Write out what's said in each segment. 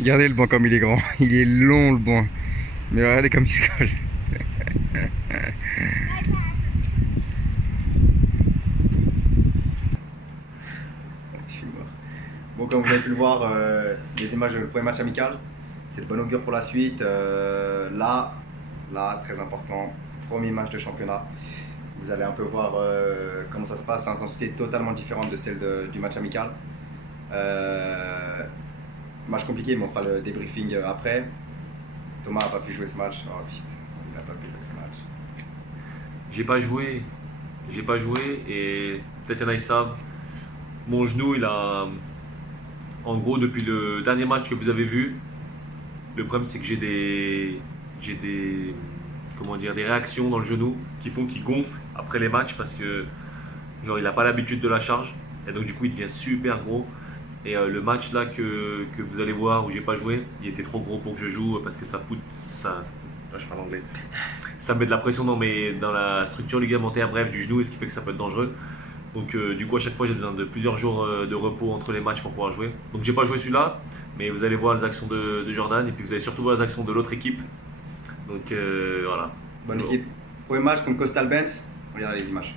Regardez le banc comme il est grand. Il est long le banc. Mais regardez comme il se colle. Je suis mort. Bon, comme vous avez pu le voir, les images du premier match amical, c'est de bon augure pour la suite. Là, très important, premier match de championnat. Vous allez un peu voir comment ça se passe. Intensité totalement différente de celle du match amical. Match compliqué, mais on fera le débriefing après. Thomas n'a pas pu jouer ce match. Oh putain, il n'a pas pu jouer ce match. J'ai pas joué. J'ai pas joué et peut-être y en a qui savent. Mon genou, il a. En gros, depuis le dernier match que vous avez vu, le problème c'est que j'ai des. J'ai des. Comment dire, des réactions dans le genou qui font qu'il gonfle après les matchs parce que, genre, il a pas l'habitude de la charge et donc, du coup, il devient super gros. Et le match là que vous allez voir où j'ai pas joué, il était trop gros pour que je joue parce que ça coûte. Je parle anglais. Ça met de la pression dans la structure ligamentaire, bref, du genou, et ce qui fait que ça peut être dangereux. Donc du coup à chaque fois j'ai besoin de plusieurs jours de repos entre les matchs pour pouvoir jouer. Donc j'ai pas joué celui-là, mais vous allez voir les actions de Jordan et puis vous allez surtout voir les actions de l'autre équipe. Donc voilà. Bonne équipe. Premier match contre Coastal Benz. Regardez les images.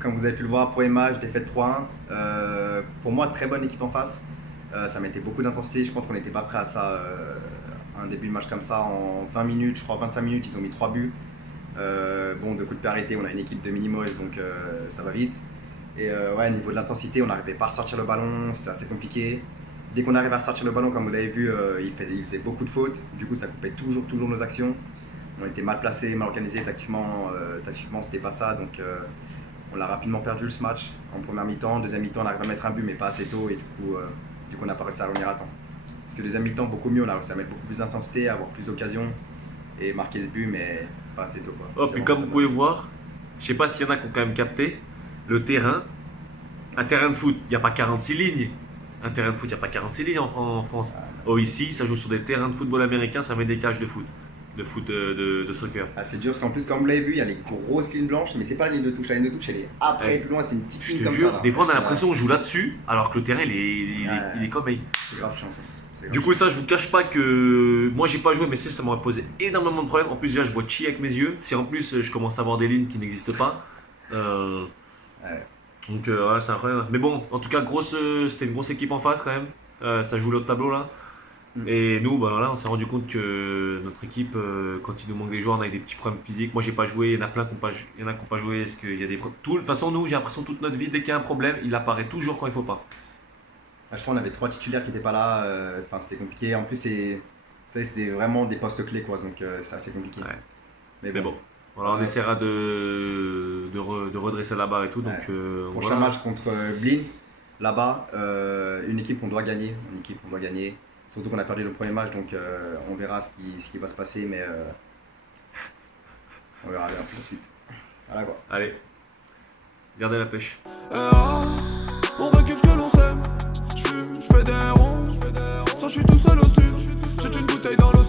comme vous avez pu le voir, premier match, défaite 3-1. Pour moi, très bonne équipe en face. Ça mettait beaucoup d'intensité. Je pense qu'on n'était pas prêt à ça. Un début de match comme ça, en 20 minutes, je crois 25 minutes, ils ont mis 3 buts. Bon, de coups de pied arrêtés, on a une équipe de Minimoys, donc ça va vite. Et ouais, au niveau de l'intensité, on n'arrivait pas à ressortir le ballon, c'était assez compliqué. Dès qu'on arrivait à ressortir le ballon, comme vous l'avez vu, il faisait beaucoup de fautes. Du coup, ça coupait toujours nos actions. On était mal placés, mal organisés tactiquement. Tactiquement, c'était pas ça. Donc, on l'a rapidement perdu ce match en première mi-temps. Deuxième mi-temps, on arrive à mettre un but, mais pas assez tôt. Et du coup, on n'a pas réussi à revenir à temps. Parce que deuxième mi-temps, beaucoup mieux. On a réussi à mettre beaucoup plus d'intensité, à avoir plus d'occasions et marquer ce but, mais pas assez tôt, quoi. Oh, puis comme vous pouvez voir, je sais pas s'il y en a qui ont quand même capté, le terrain, un terrain de foot, il n'y a pas 46 lignes. Un terrain de foot, il n'y a pas 46 lignes en France. Oh, ici, ça joue sur des terrains de football américain, ça met des cages de foot. De soccer. Ah, c'est dur parce qu'en plus, comme vous l'avez vu, il y a les grosses lignes blanches, mais c'est pas la ligne de touche. La ligne de touche, elle est après, Ouais. plus loin, c'est une petite Je ligne te comme jure, ça. Là. des fois on a l'impression qu'on joue là-dessus, alors que le terrain il est comme il. C'est grave chiant ça. Du coup, ça, je vous cache pas que moi j'ai pas joué, mais ça m'aurait posé énormément de problèmes. En plus, déjà, je vois chier avec mes yeux. Si en plus je commence à avoir des lignes qui n'existent pas. Ouais. Donc, voilà, c'est incroyable. Mais bon, en tout cas, c'était une grosse équipe en face quand même. Ça joue le haut de tableau là. Et nous, bah, là, on s'est rendu compte que notre équipe, quand il nous manque des joueurs, on a des petits problèmes physiques. Moi, j'ai pas joué, il y en a plein qui n'ont pas joué. Est-ce qu'il y a des problèmes de toute façon, nous, j'ai l'impression toute notre vie, dès qu'il y a un problème, il apparaît toujours quand il faut pas. Je crois qu'on avait 3 titulaires qui n'étaient pas là. Enfin, c'était compliqué. En plus, c'était vraiment des postes clés, quoi. Donc, c'est assez compliqué. Ouais. Mais bon. Voilà, on essaiera de redresser la barre et tout. Donc, prochain match contre Blin, là-bas, une équipe qu'on doit gagner. Surtout qu'on a perdu le premier match, donc on verra ce qui va se passer, mais on verra bien pour la suite. Voilà quoi. Allez, gardez la pêche. On récupère ce que l'on sème. Je fais des ronds. Sans je suis tout seul au studio. J'ai une bouteille dans l'eau.